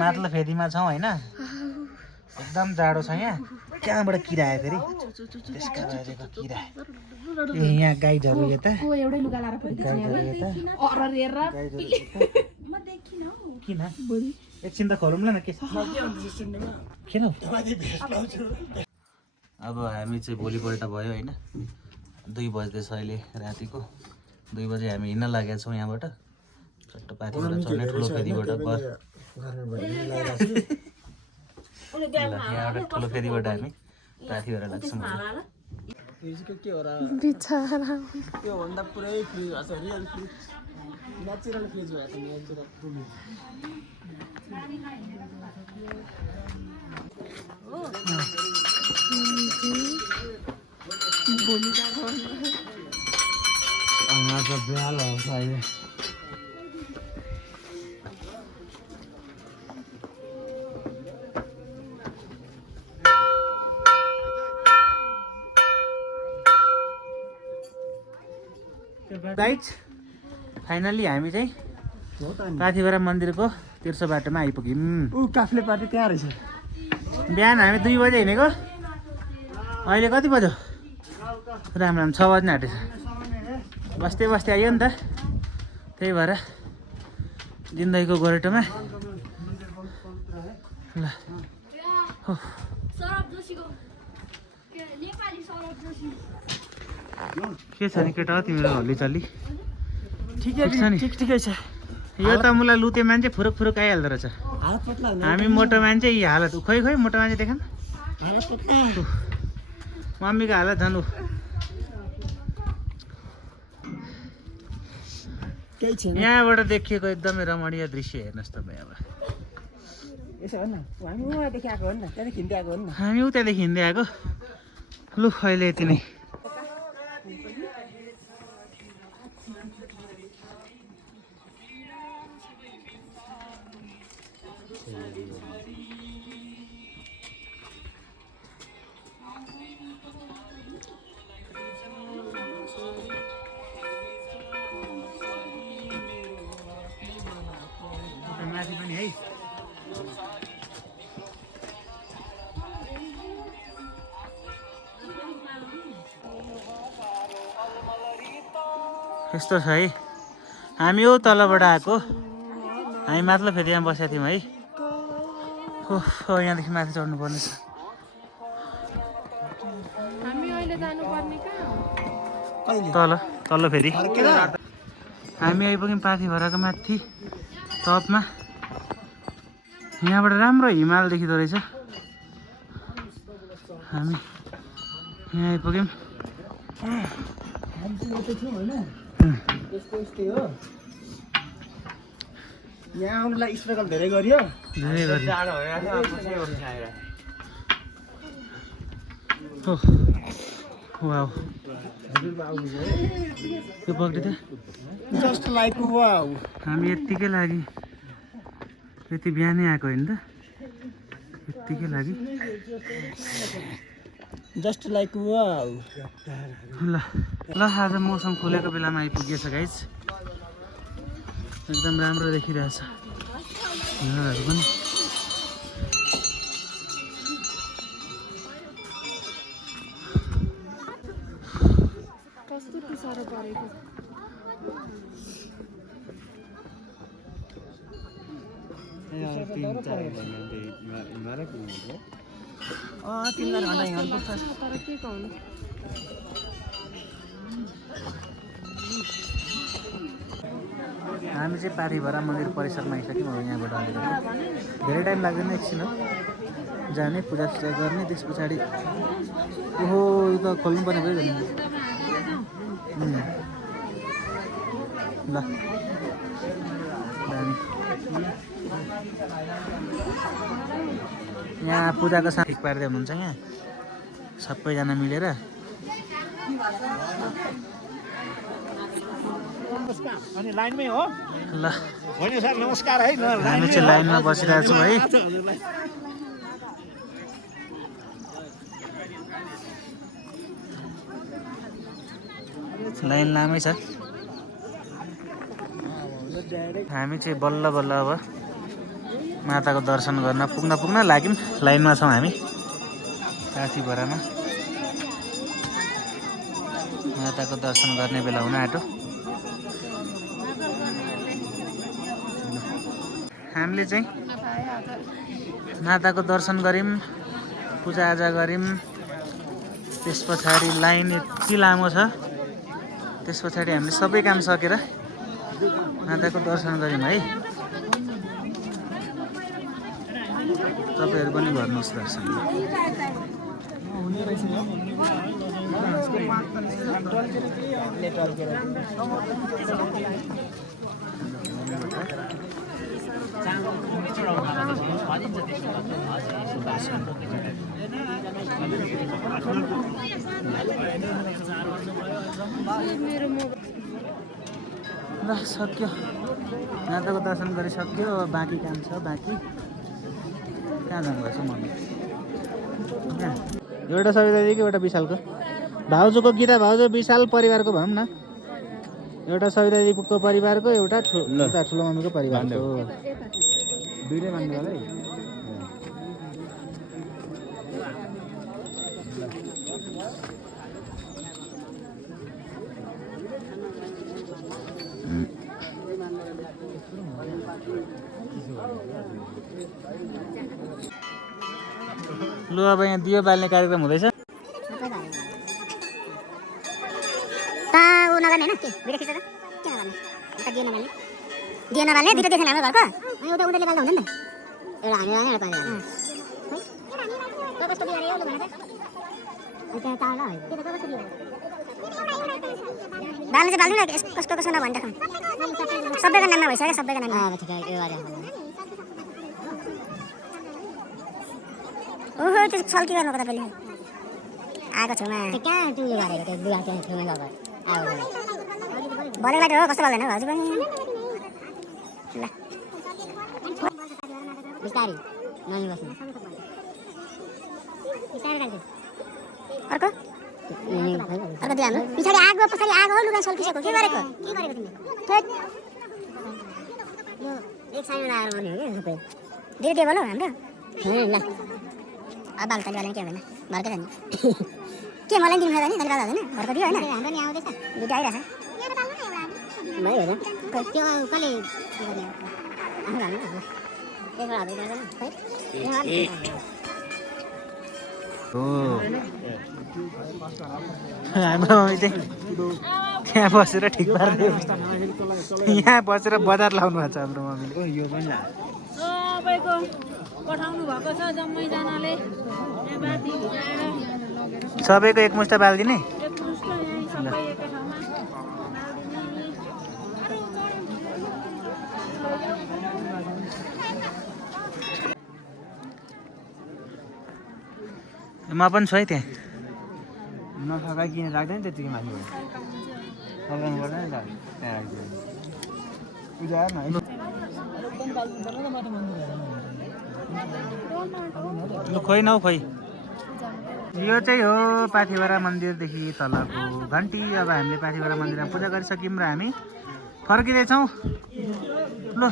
माथि फेदीमा छौँ होइन एकदम जाडो छ यहाँ कहाँबाट किरा आयो फेरि त्यसका बारेको किरा ए यहाँ गाइडहरू यता किन एकछिन त खोलौँ न के किन अब हामी चाहिँ भोलिपल्ट भयो होइन 2 बज्दैछ अहिले रातिको 2 बजे हामी हिँड्न लागेका छौँ यहाँबाट चट्ट पाथिबाट चढ्ने ठुलो फेदीबाट यहाँबाट ठुलो फेदीबाट हामी पाथिबाट लाग्छौँ के हो र त्यो भन्दा पुरै फ्रिज भएको छ रियल फ्रिज नेचुरल फ्रिज भएको छ नेचुरल त बेहाल हुन्छ अहिले गाइड्स फाइनली हामी चाहिँ पाथिभरा मन्दिरको तेर्सो बाटोमा आइपुग्यौँ काफ्ले पार्टी त्यहाँ रहेछ बिहान हामी 2 बजे हिँडेको अहिले कति बज्यो राम 6 बज्न आँटेछ बस्दै बस्दै आयो नि त त्यही भएर जिन्दगीको गोरेटोमा ल के छ नि केटा तिम्रो हल्लीचल्ली ठिकै छ नि ठिकै छ यो त मलाई लुते मान्छे फुरुक फुरुक आइहाल्दो रहेछ हामी मोटो मान्छे यी हालत खोइ खोइ मोटो मान्छे देखान मम्मीको हालत झन् यहाँबाट देखिएको एकदमै रमणीय दृश्य हेर्नुहोस् तपाईँ अब हामी उतादेखि हिँड्दै आएको लु अहिले यति नै माथि पनि है यस्तो छ है हामी यो तलबाट आएको हामी माथिल्लो फेरि यहाँ बसेका थियौँ है हो यहाँदेखि माथि चढ्नु पर्ने छ तल फेरि हामी आइपुग्यौँ पाथिभराको माथि टपमा यहाँबाट राम्रो हिमाल देखिँदो रहेछ हामी यहाँ आइपुग्यौँ यहाँ आउनुलाई स्ट्रगल धेरै गरियो वाउ त्यो पक्रिँदा जस्ट लाइक वाउ हामी यत्तिकै लागि यति बिहानै आएको होइन त यत्तिकै लागि जस्ट लाइक वाउ ल ल आज मौसम खुलेको बेलामा आइपुगेछ गाइज एकदम राम्रो देखिरहेछ हिउँहरू पनि हामी चाहिँ पाथिभरा मन्दिर परिसरमा आइसक्यौँ अब यहाँबाट अलिकति धेरै टाइम लाग्दैन एकछिन हो जाने पूजासुजा गर्ने त्यस पछाडि ओहो यो त खोल्नु पर्ने भयो ल यहाँ पूजाको साथ ठिक पार्दै हुनुहुन्छ यहाँ सबैजना मिलेर अनि लाइनमै हो ल होइन सर नमस्कार है हामी चाहिँ लाइनमा बसिरहेको छौँ है लाइन लामै छ हामी चाहिँ बल्ल बल्ल अब माताको दर्शन गर्न पुग्न लाग्यौँ। लाइनमा छौँ हामी काठीभरामा। माताको दर्शन गर्ने बेला हुन आँट्यो। हामीले चाहिँ माताको दर्शन गऱ्यौँ, पूजाआजा गऱ्यौँ। त्यस पछाडि लाइन यति लामो छ। त्यस पछाडि हामीले सबै काम सकेर माताको दर्शन गऱ्यौँ है। तपाईँहरू पनि गर्नुहोस् दर्शन। ल सक्यो, माताको दर्शन गरिसक्यो। अब बाँकी काम छ। बाँकी कहाँ जानुभएछ मम्मी? एउटा सविता दिदी कि एउटा विशालको? भाउजूको गीता भाउजू विशाल परिवारको भनौँ न। एउटा सविता दिदीको परिवारको, एउटा ठुलो मम्मीको परिवारको। दुईटै मान्नु होला है। लु अब यहाँ दियो बाल्ने कार्यक्रम हुँदैछ। दियो नबाल्ने दुईटा देख्दैन हाम्रो घरको। एउटा उनीहरूले बाल्दा हुँदैन नि त। एउटा हामी एउटा पानी कस्तो बिहार यो भन त। अनि त्यहाँ चाडा है त्यो त कस्तो बिहार बाल्ने चाहिँ बाल्नु न। कस्तो कस्तो नभन्छ खाऊ। सबैको नाममा भइसक्यो। सबैको नाममा ठिक है। यो वाला ओहो त्यो सल्की गर्नु पर्छ पहिले। आएको छेउमा त्यो कहाँ टुल्यो गरेको त्यो दुवा चाहिँ छेउमा गएको आएको भरे बाटो हो। कस्तो बाल्दैन हो हजुर पनि। ल बिस्तारी नलिनु बस्नु। बिस्तारी राख्छु। अर्को अर्को दियो हाम्रो पछाडि आगो पछाडि आगो हो। लुगा सल्किसक्यो। के गरेको तिमीले? यो एक साइडमा लगाएर आउने हो कि सबै धेरै टेबल हो हाम्रो। ल अब बाल तले के होइन भर्कै जाने के मलाई दिनु खाँदैन तले बाल हुँदैन भर्को दियो होइन। हाम्रो नि आउँदैछ दुईटा आइरहेछ भयो होइन। त्यो कसले गर्ने आफू हाल्नु हाम्रो मम्मी चाहिँ यहाँ बसेर ठिक पार्दै यहाँ बसेर बजार लाउनु भएको छ हाम्रो मम्मीले। यो पनि सबैको पठाउनु भएको छ जम्मैजनाले। सबैको एकमुष्ट बालिदिने। म पनि छु है त्यहाँ। नसकाइ किन राख्दैन त्यतिकै माथि भयो। सघाउनु पर्दैन नि त त्यहाँ राखिदियो। पूजा हेर्न है। लु खोइ न खोइ। यो चाहिँ हो पाथिभरा मन्दिरदेखि तलको घन्टी। अब हामीले पाथिभरा मन्दिरमा पूजा गरिसक्यौँ र हामी फर्किँदैछौँ। ल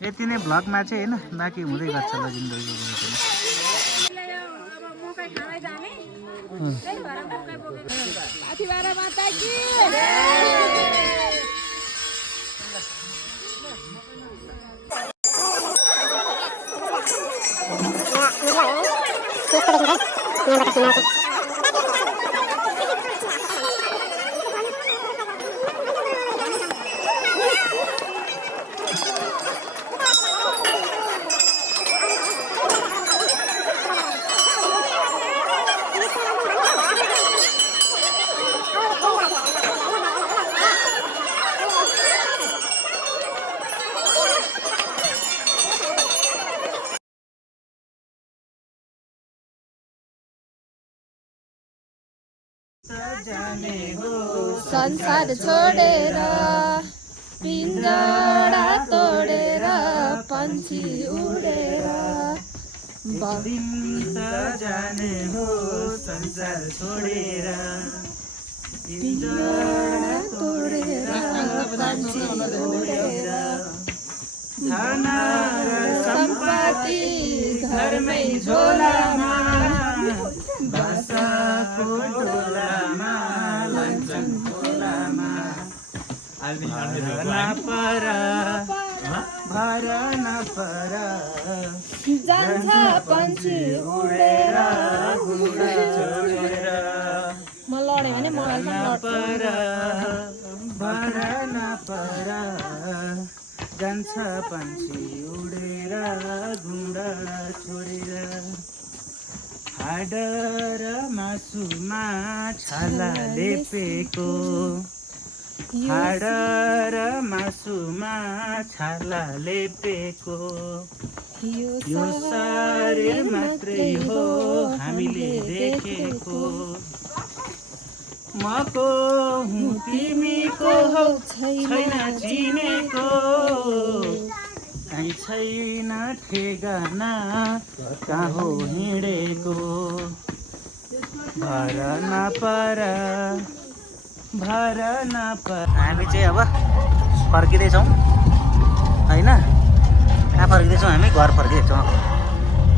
यति नै भ्लगमा चाहिँ होइन। बाँकी हुँदै गर्छ ल जिन्दगीको कुरो। संसार छोडेर पिंजरा तोडेर पंछी उडेर जाने हो संसार छोडेर पिञ्जरा तोडेर पन्छी उडेर धन र सम्पत्ति घरमै झोलामा बासाको डोलामा लान्छन् खोलामा नपर भर नपर जान्छ पन्छी उडेर गुडा छोडेर म लडेँ भने मलाई पनि लड्छ नपर भर नपर जान्छ पन्छी उडेर गुडा छोडेर हाड र मासुमा छाला लेपेको हाड र मासुमा छाला लेपेको यो शरीर मात्रै हो हामीले देखेको मको हुँ तिमीको हौ छैन चिनेको कहीँ छैन ठेगाना कहाँ हो हिँडेको भर नपर हामी चाहिँ अब फर्किँदैछौँ होइन कहाँ फर्किँदैछौँ हामी घर फर्किँदैछौँ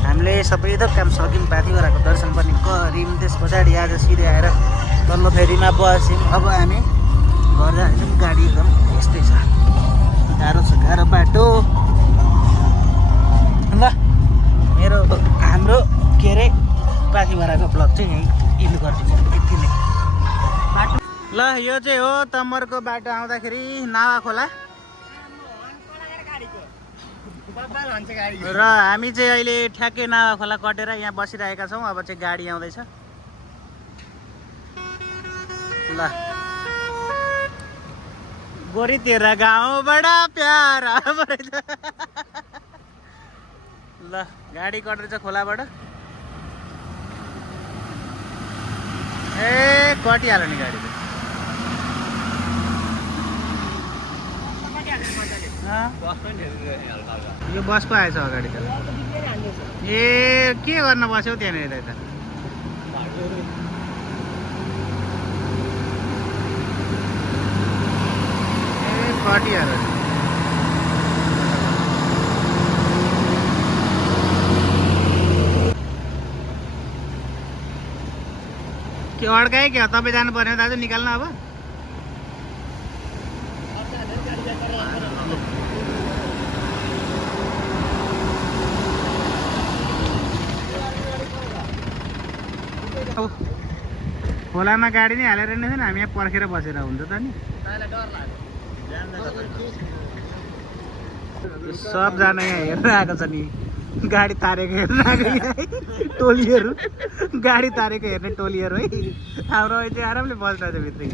हामीले सबै त काम सक्यौँ पाथिभराको दर्शन पनि गऱ्यौँ त्यस पछाडि आज सिधै आएर तल्लो फेरीमा बस्यौँ अब हामी घर जान्छौँ गाडी एकदम यस्तै छ गाह्रो बाटो ल हाम्रो के अरे पाथिभराको ब्लग चाहिँ यहीँ इन्ड गरिदिन्छु यति नै बाटो ल यो चाहिँ हो तमरको बाटो आउँदाखेरि नावा खोला र हामी चाहिँ अहिले ठ्याक्कै नावा खोला कटेर यहाँ बसिरहेका छौँ अब चाहिँ गाडी आउँदैछ ल गोरी तेरा गाउँ बडा प्यारा ल गाडी कटेर खोलाबाट ए कटिहाल्यो नि गाडी यो बसको आएछ अगाडि त ए के गर्न बस्यौ त्यहाँनिर त ए कटिहाल्यो के अड्कायो क्या तपाईँ जानु पर्ने दाजु निकाल्नु अब खोलामा गाडी नै हालेर नै हामी यहाँ पर्खेर बसेर हुन्छ त नि सबजना यहाँ हेर्न आएको छ नि गाडी तारेको हेर्न आएको टोलीहरू गाडी तारेको हेर्ने टोलीहरू है हाम्रो अहिले चाहिँ आरामले बस्दैछ भित्रै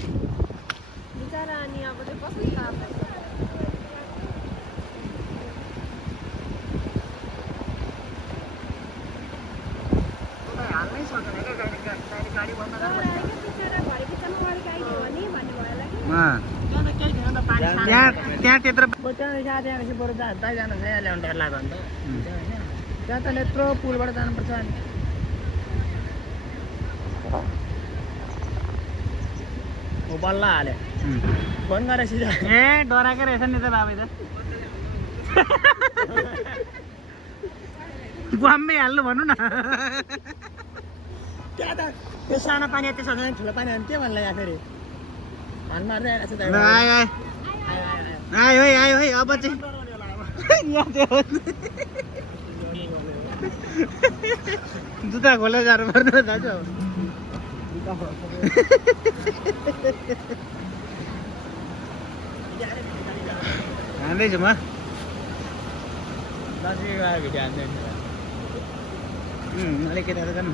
त्यहाँ त्यत्रो त्यहाँ त यत्रो पुलबाट जानुपर्छ नि बल्ल हाल्यो फोन गरेर सिधा ए डराएकै रहेछ नि त बाबा त बम्बे हाल्नु भन्नु न त्यहाँ त त्यो सानो पानी त्यसो भने ठुलो पानी हान्थ्यो भन्ला यहाँ फेरि हान मार्दै आएको छ आयो है अब चाहिँ जुत्ता खोलेर जानु पर्ने दाजु हान्दैछु म अलिक यता जानु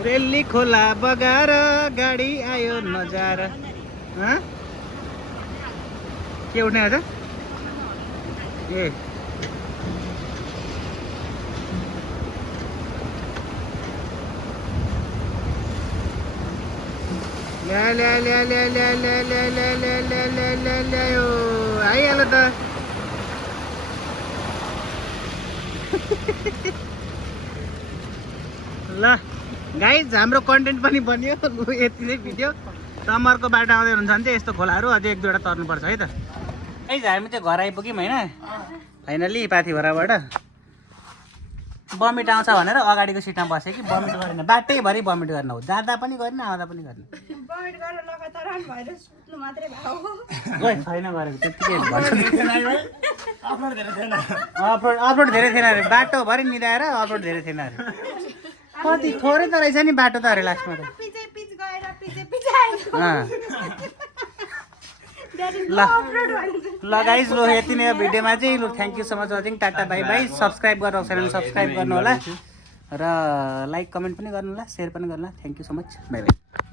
रेली खोला बगाएर गाडी आयो नजारा के उठ्ने आज ए आइहाल्यो त ल गाइज हाम्रो कन्टेन्ट पनि बन्यो लु यति नै भिडियो समरको बाटो आउँदै हुनुहुन्छ भने चाहिँ यस्तो खोलाहरू अझै एक दुईवटा तर्नुपर्छ है त गाइज हामी चाहिँ घर आइपुग्यौँ होइन फाइनली पाथिभराबाट बमिट आउँछ भनेर अगाडिको सिटमा बसेँ कि बमिट गरेन बाटैभरि बमिट गर्न हो जाँदा पनि गरेन आउँदा पनि गरेन छैन गरेको त्यत्तिकै अपलोड धेरै थिएन अरे बाटोभरि मिलाएर अपलोड धेरै थिएन अरे कति थोरै त रहेछ नि बाटो त अरे लास्टमा त ल गाइज लु यति नै भिडियोमा चाहिँ लु thank you so much watching tata bye by subscribe गरेर च्यानल सब्सक्राइब गर्नु होला र लाइक कमेन्ट पनि गर्नु होला सेयर पनि गर्नु होला thank you so much by by